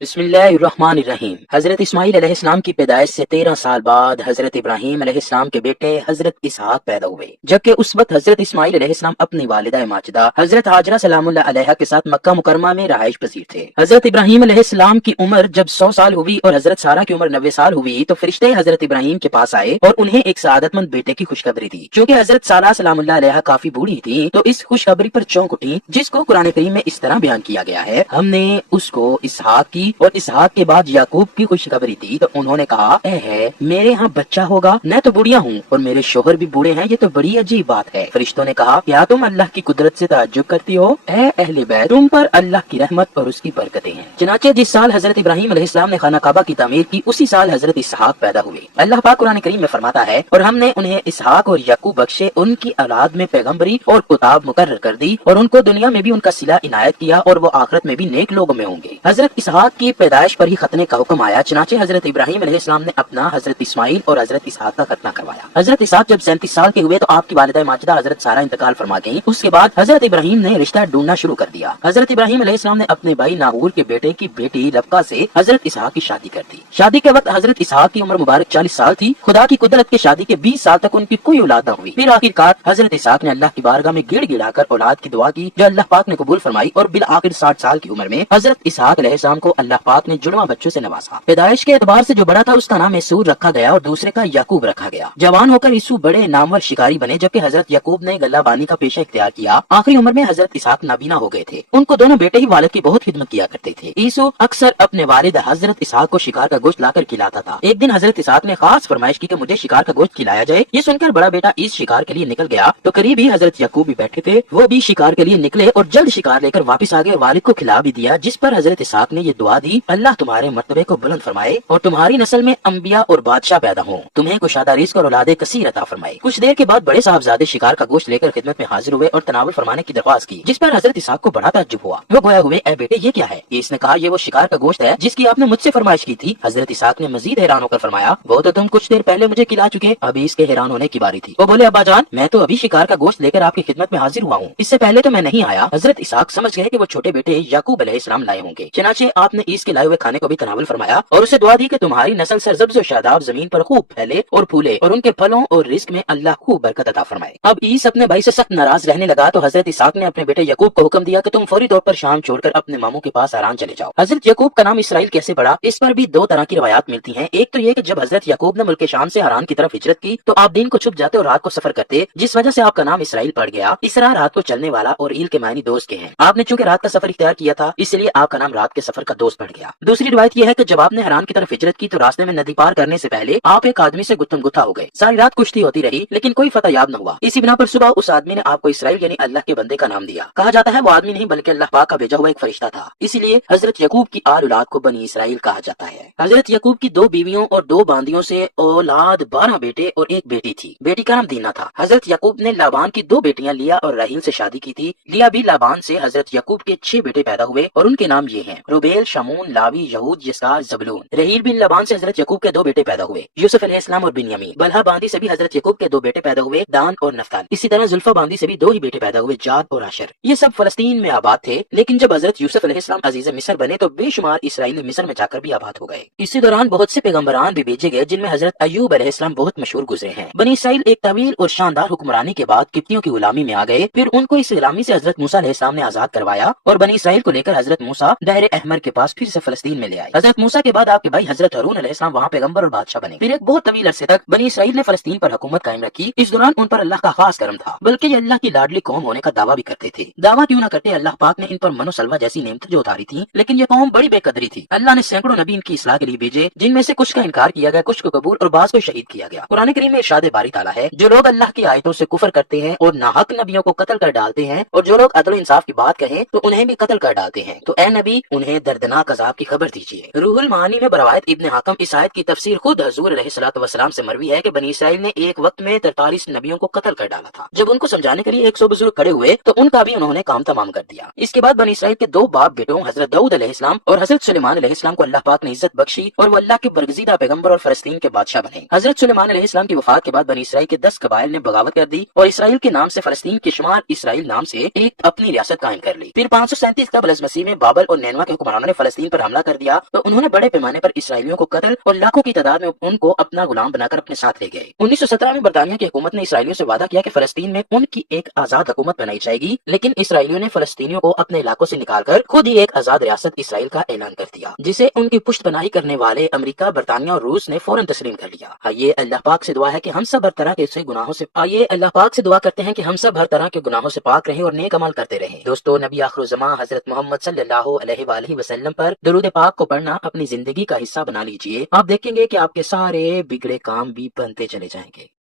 بسم اللہ الرحمن الرحیم۔ حضرت اسماعیل علیہ السلام کی پیدائش سے 13 سال بعد حضرت ابراہیم علیہ السلام کے بیٹے حضرت اسحاق پیدا ہوئے، جبکہ اس وقت حضرت اسماعیل علیہ السلام اپنی والدہ ماجدہ حضرت ہاجرہ سلام اللہ علیہا کے ساتھ مکہ مکرمہ میں رہائش پذیر تھے۔ حضرت ابراہیم علیہ السلام کی عمر جب 100 سال ہوئی اور حضرت سارہ کی عمر 90 سال ہوئی تو فرشتے حضرت ابراہیم کے پاس آئے اور انہیں ایک سعادت مند بیٹے کی خوشخبری دی۔ چونکہ حضرت سارہ سلام اللہ علیہا کافی بوڑھی تھی تو اس خوشخبری پر چونک اٹھی، جس کو قرآن کریم میں اس طرح بیان کیا گیا ہے، ہم نے اس کو اسحاق کی اور اسحاق کے بعد یعقوب کی خوشخبری دی تو انہوں نے کہا، اے ہے میرے ہاں بچہ ہوگا، میں تو بوڑھیا ہوں اور میرے شوہر بھی بوڑھے ہیں، یہ تو بڑی عجیب بات ہے۔ فرشتوں نے کہا، کیا تم اللہ کی قدرت سے تعجب کرتی ہو؟ اے اہل بیت، تم پر اللہ کی رحمت اور اس کی برکتیں ہیں۔ چنانچہ جس سال حضرت ابراہیم علیہ السلام نے خانہ کعبہ کی تعمیر کی، اسی سال حضرت اسحاق پیدا ہوئے۔ اللہ پاک قرآن کریم میں فرماتا ہے، اور ہم نے انہیں اسحاق اور یعقوب بخشے، ان کی اولاد میں پیغمبری اور کتاب مقرر کر دی، اور ان کو دنیا میں بھی ان کا صلہ عنایت کیا اور وہ آخرت میں بھی نیک لوگوں میں ہوں گے۔ حضرت اسحاق کی پیدائش پر ہی ختنے کا حکم آیا، چنانچہ حضرت ابراہیم علیہ السلام نے اپنا حضرت اسماعیل اور حضرت اسحاق کا ختنہ کروایا۔ حضرت اسحاق جب 37 سال کے ہوئے تو آپ کی والدہ ماجدہ حضرت سارہ انتقال فرما گئیں۔ اس کے بعد حضرت ابراہیم نے رشتہ ڈھونڈنا شروع کر دیا۔ حضرت ابراہیم علیہ السلام نے اپنے بھائی ناہور کے بیٹے کی بیٹی ربقہ سے حضرت اسحاق کی شادی کر دی۔ شادی کے وقت حضرت اسحاق کی عمر مبارک 40 سال تھی۔ خدا کی قدرت کے شادی کے 20 سال تک ان کی کوئی اولاد نہ ہوئی۔ پھر آخرکار حضرت اسحاق نے اللہ کی بارگاہ میں گڑ گڑا کر اولاد کی دعا کی، جو اللہ پاک نے قبول فرمائی، اور بالآخر 60 سال کی عمر میں حضرت اسحاق علیہ السلام کو اللہ پاک نے جڑواں بچوں سے نوازا۔ پیدائش کے اعتبار سے جو بڑا تھا اس کا نام یسوع رکھا گیا اور دوسرے کا یعقوب رکھا گیا۔ جوان ہو کر یسوع بڑے نامور شکاری بنے، جبکہ حضرت یعقوب نے گلہ بانی کا پیشہ اختیار کیا۔ آخری عمر میں حضرت اسحاق نابینا ہو گئے تھے۔ ان کو دونوں بیٹے ہی والد کی بہت خدمت کیا کرتے تھے۔ یسوع اکثر اپنے والد حضرت اسحاق کو شکار کا گوشت لا کر کھلاتا تھا۔ ایک دن حضرت اسحاق نے خاص فرمائش کی کہ مجھے شکار کا گوشت کھلایا جائے۔ یہ سن کر بڑا بیٹا اس شکار کے لیے نکل گیا تو قریب ہی حضرت یعقوب بھی بیٹھے تھے، وہ بھی شکار کے لیے نکلے اور جلد شکار لے کر واپس آ گئے اور والد کو کھلا بھی دیا، جس پر حضرت اسحاق نے یہ دعا دی، اللہ تمہارے مرتبے کو بلند فرمائے اور تمہاری نسل میں انبیاء اور بادشاہ پیدا ہوں، تمہیں کشادہ رزق اور اولاد کثیر عطا فرمائے۔ کچھ دیر کے بعد بڑے صاحبزادے شکار کا گوشت لے کر خدمت میں حاضر ہوئے اور تناول فرمانے کی درخواست کی، جس پر حضرت اسحاق کو بڑا تعجب ہوا۔ وہ گویا ہوئے، اے بیٹے یہ کیا ہے؟ اس نے کہا، یہ وہ شکار کا گوشت ہے جس کی آپ نے مجھ سے فرمائش کی تھی۔ حضرت اسحاق نے مزید حیران ہو کر فرمایا، وہ تو تم کچھ دیر پہلے مجھے کھلا چکے۔ ابھی اس کے حیران ہونے کی باری تھی۔ وہ بولے، ابا جان میں تو ابھی شکار کا گوشت لے کر آپ کی خدمت میں حاضر ہوا ہوں، اس سے پہلے تو میں نہیں آیا۔ حضرت اسحاق سمجھ گئے کہ وہ چھوٹے بیٹے یعقوب علیہ السلام لائے ہوں گے، چنانچہ آپ نے اس کے لائے ہوئے کھانے کو بھی تناول فرمایا اور اسے دعا دی کہ تمہاری نسل سرسبز و شاداب زمین پر خوب پھیلے اور پھولے اور ان کے پھلوں اور رزق میں اللہ خوب برکت عطا فرمائے۔ اب عیس اپنے بھائی سے سخت ناراض رہنے لگا تو حضرت اسحاق نے اپنے بیٹے یعقوب کو حکم دیا کہ تم فوری طور پر شام چھوڑ کر اپنے ماموں کے پاس آرام چلے جاؤ۔ حضرت یعقوب کا نام اسرائیل کیسے پڑا، اس پر بھی دو طرح کی روایات ملتی ہیں۔ ایک تو یہ کہ جب حضرت یعقوب نے ملک شام سے حران کی طرف ہجرت کی تو آپ دن کو چھپ جاتے اور رات کو سفر کرتے، جس وجہ سے آپ کا نام اسرائیل پڑ گیا۔ اسرا رات کو چلنے والا اور ایل کے معنی دوست کے ہیں۔ آپ نے چونکہ رات کا سفر اختیار کیا تھا اس لیے آپ کا نام رات کے سفر کا دوست پڑ گیا۔ دوسری روایت یہ ہے کہ جب آپ نے حران کی طرف ہجرت کی تو راستے میں ندی پار کرنے سے پہلے آپ ایک آدمی سے گتھم گتھا ہو گئے۔ ساری رات کشتی ہوتی رہی لیکن کوئی فتح یاب نہ ہوا۔ اسی بنا پر صبح اس آدمی نے آپ کو اسرائیل یعنی اللہ کے بندے کا نام دیا۔ کہا جاتا ہے وہ آدمی نہیں بلکہ اللہ پاک کا بھیجا ہوا ایک فرشتہ تھا، اسی لیے حضرت یعقوب کی آل اولاد کو بنی اسرائیل کہا جاتا ہے۔ حضرت یعقوب کی 2 بیویوں اور 2 باندیوں سے اولاد 12 بیٹے اور ایک بیٹی تھی۔ بیٹی کا نام دینا تھا۔ حضرت یعقوب نے لابان کی 2 بیٹیاں لیا اور راحیل سے شادی کی تھی۔ لیا بھی لابان سے حضرت یعقوب کے 6 بیٹے پیدا ہوئے اور ان کے نام یہ ہیں، روبیل، شمون، لاوی، یہود، یسار، زبلون۔ رحیل بن لابان سے حضرت یعقوب کے 2 بیٹے پیدا ہوئے، یوسف علیہ السلام اور بنیامین۔ بلہا باندی سے بھی حضرت یعقوب کے 2 بیٹے پیدا ہوئے، دان اور نفتالی۔ اسی طرح زلفا باندی سے بھی 2 ہی بیٹے پیدا ہوئے، جاد اور عاشر۔ یہ سب فلسطین میں آباد تھے، لیکن جب حضرت یوسف علیہ السلام عزیز مصر بنے تو بے شمار اسرائیلی مصر میں جا کر بھی آباد ہو گئے۔ اسی دوران بہت سے پیغمبران بھی بھیجے گئے جن میں حضرت ایوب علیہ السلام بہت مشہور گزرے ہیں۔ بنی اسرائیل ایک طویل اور شاندار حکمرانی کے بعد قبطیوں کی غلامی میں آ گئے، پھر ان کو اس غلامی سے حضرت موسیٰ علیہ السلام نے آزاد کروایا اور بنی اسرائیل کو لے کر حضرت موسیٰ بحر احمر کے پاس پھر سے فلسطین میں لے آئے۔ حضرت موسیٰ کے بعد آپ کے بھائی حضرت ہارون علیہ السلام وہاں پیغمبر اور بادشاہ بنے۔ پھر ایک بہت طویل عرصے تک بنی اسرائیل نے فلسطین پر حکومت قائم رکھی۔ اس دوران ان پر اللہ کا خاص کرم تھا، بلکہ یہ اللہ کی لاڈلی قوم ہونے کا دعویٰ بھی کرتے تھے۔ دعویٰ کیوں نہ کرتے، اللہ پاک نے ان پر من و سلوہ جیسی نعمتیں جو اتاری تھی، لیکن یہ قوم بڑی بے قدری تھی۔ اللہ نے سینکڑوں نبی ان کی اصلاح کے لیے بھیجے، جن میں سے کچھ کا انکار کیا گیا، کچھ کو قبول اور بعض کو شہید کیا گیا۔ قرآن کریم میں ارشاد باری تعالیٰ ہے، جو لوگ اللہ کی آیتوں سے کفر کرتے ہیں اور ناحق نبیوں کو قتل کر ڈالتے ہیں اور جو لوگ عدل و انصاف کی بات کہیں تو انہیں بھی قتل کر ڈالتے ہیں، تو اے نبی انہیں دردناک عذاب کی خبر دیجیے۔ روح المعانی میں بروایت ابن حاکم اس آیت کی تفسیر خود حضور علیہ الصلوۃ والسلام سے مروی ہے کہ بنی اسرائیل نے ایک وقت میں 43 نبیوں کو قتل کر ڈالا تھا۔ جب ان کو سمجھانے کے لیے 100 بزرگ کھڑے ہوئے تو ان کا بھی انہوں نے کام تمام کر دیا۔ اس کے بعد بنی اسرائیل کے 2 باپ بیٹوں حضرت داؤد علیہ السلام اور حضرت سلیمان علیہ السلام کو اللہ پاک نے عزت بخشی اور وہ اللہ کے برگزیدہ پیغمبر اور فلسطین کے بادشاہ بنے۔ حضرت سلیمان علیہ السلام کی وفات کے بعد بنی اسرائیل کے 10 قبائل نے بغاوت کر دی اور اسرائیل کے نام سے فلسطین کے شمال اسرائیل نام سے ایک اپنی ریاست قائم کر لی۔ پھر 537 قبل از مسیح میں بابل اور نینوا کے حکمرانوں نے فلسطین پر حملہ کر دیا تو انہوں نے بڑے پیمانے پر اسرائیلیوں کو قتل اور لاکھوں کی تعداد میں ان کو اپنا غلام بنا کر اپنے ساتھ لے گئے۔ 1917 میں برطانیہ کی حکومت نے اسرائیلیوں سے وعدہ کیا کہ فلسطین میں ان کی ایک آزاد حکومت بنائی جائے گی، لیکن اسرائیلیوں نے فلسطینیوں کو اپنے علاقوں سے نکال کر خود ہی ایک آزاد ریاست اسرائیل کا اعلان کر دیا، جسے ان کی پشت پناہی کرنے والے امریکہ، برطانیہ اور روس نے فوراً تسلیم کر لیا۔ آئیے اللہ پاک سے دعا ہے کہ ہم سب ہر طرح کے گناہوں سے اللہ پاک سے دعا کرتے ہیں کہ ہم سب ہر طرح کے گناہوں سے پاک رہیں اور نیک عمل کرتے رہیں۔ دوستو، نبی آخر الزماں حضرت محمد صلی اللہ علیہ وآلہ وسلم پر درود پاک کو پڑھنا اپنی زندگی کا حصہ بنا لیجئے۔ آپ دیکھیں گے کہ آپ کے سارے بگڑے کام بھی بنتے چلے جائیں گے۔